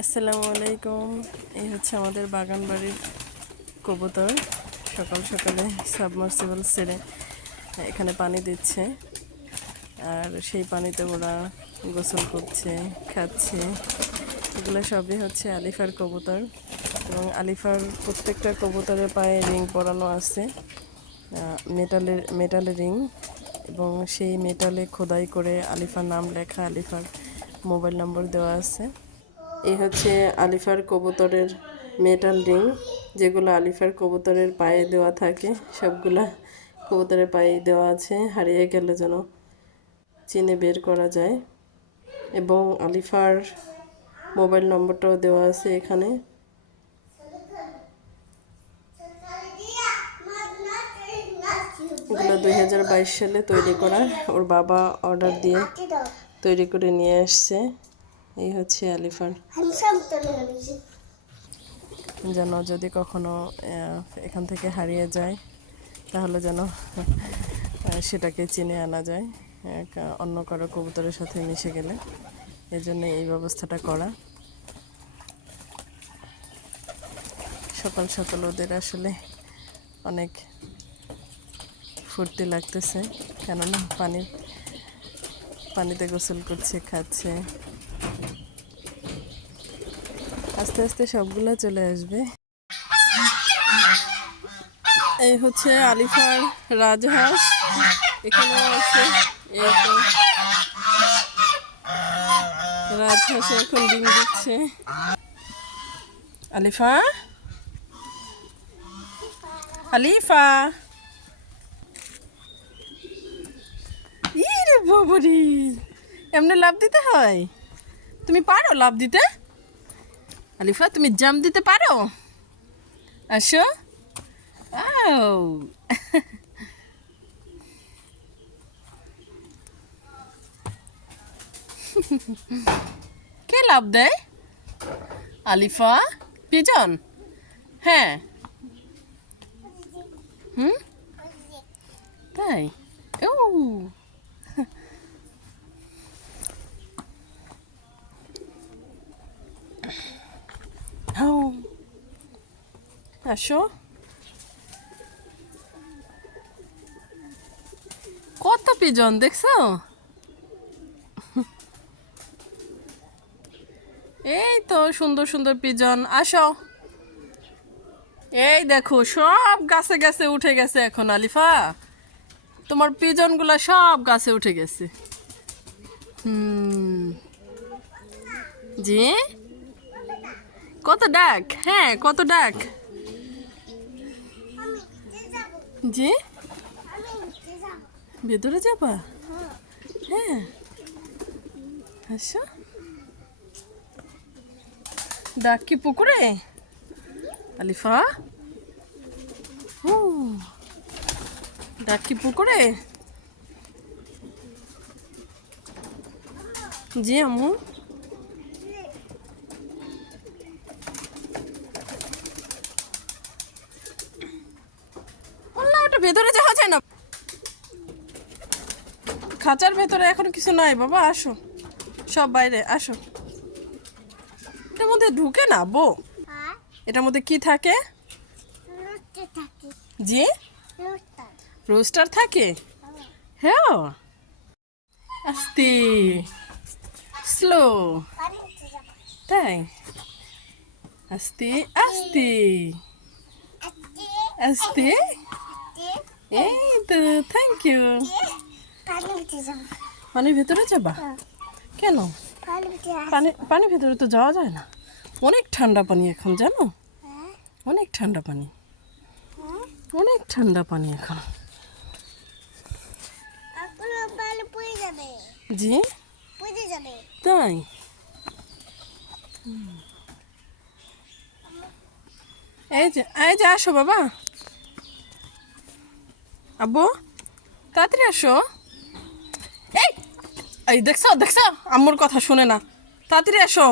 আসসালামু আলাইকুম। এই হচ্ছে আমাদের বাগান বাড়ির কবুতর। সকাল সকালে সাবমার্সিবল ছেড়ে এখানে পানি দিচ্ছে, আর সেই পানিতে ওরা গোসল করছে, খাচ্ছে। এগুলো সবই হচ্ছে আলিফার কবুতর, এবং আলিফার প্রত্যেকটা কবুতরের পায়ে রিং পরানো আছে, মেটালের রিং, এবং সেই মেটালে খোদাই করে আলিফার নাম লেখা, আলিফার মোবাইল নম্বর দেওয়া আছে। এই হচ্ছে আলিফার কবুতরের মেটাল রিং, যেগুলো আলিফার কবুতরের পায়ে দেওয়া থাকে। সবগুলা কবুতরের পায়ে দেওয়া আছে, হারিয়ে গেলে যেন চিনে বের করা যায়। এবং আলিফার মোবাইল নম্বরটাও দেওয়া আছে এখানে। এগুলো 2022 সালে তৈরি করা, ওর বাবা অর্ডার দিয়ে তৈরি করে নিয়ে আসছে। এই হচ্ছে আলিফার, যেন যদি কখনো এখান থেকে হারিয়ে যায় তাহলে যেন সেটাকে চিনে আনা যায় অন্য কারো কবুতরের সাথে মিশে গেলে। এই জন্য এই ব্যবস্থাটা করা। সকাল সকাল ওদের আসলে অনেক ফুর্তি লাগতেছে, কেননা পানিতে গোসল করছে, খাচ্ছে। আস্তে আস্তে সবগুলা চলে আসবে। এই হচ্ছে আলিফার রাজহাঁস, এখানেও আছে। এই তো রাজহাঁসে এখন ডিম দিচ্ছে। আলিফা, আলিফা, ইরে বাবারি, এমনি লাভ দিতে হয়? তুমি পারো লাভ দিতে? আলিফা, তুমি জাম্প দিতে পারো? আসো। কে লাভ দেয়? আলিফা, পিজন? হ্যাঁ। তাই? ও, আসো। কত পিজন দেখছো? এই তো সুন্দর সুন্দর পিজন। আসো। এই দেখো, সব গাছে গাছে উঠে গেছে এখন। আলিফা, তোমার পিজন গুলা সব গাছে উঠে গেছে। জি, কত ডাক? হ্যাঁ, কত ডাক? জি, ভেতরে যাবা? হ্যাঁ, আচ্ছা। ডাক কি পুকুরে? আলিফা, ডাক কি পুকুরে? জি আম্মু। ওটা ভেতরে যাওয়া যায় না, খাঁচার ভেতরে এখন কিছু নাই বাবা। আসো, সব বাইরে আসো। এটার মধ্যে ঢুকে না বো? এটার মধ্যে কি থাকে? জি, রোস্টার থাকে। হ্যাঁ, আস্তে, স্লো। তাই? আস্তে আস্তে আস্তে। এই তো, থ্যাংক ইউ। পানির ভেতরে যাবা? কেন? পানির ভেতরে তো যাওয়া যায় না, অনেক ঠান্ডা পানি এখন, জানো? অনেক ঠান্ডা পানি, অনেক ঠান্ডা পানি এখন। জি, তাই? এই যে আসো বাবা। আব্বু, তাড়াতাড়ি আসো। এই দেখছো দেখছো, আম্মুর কথা শুনে না। তাড়াতাড়ি আসো।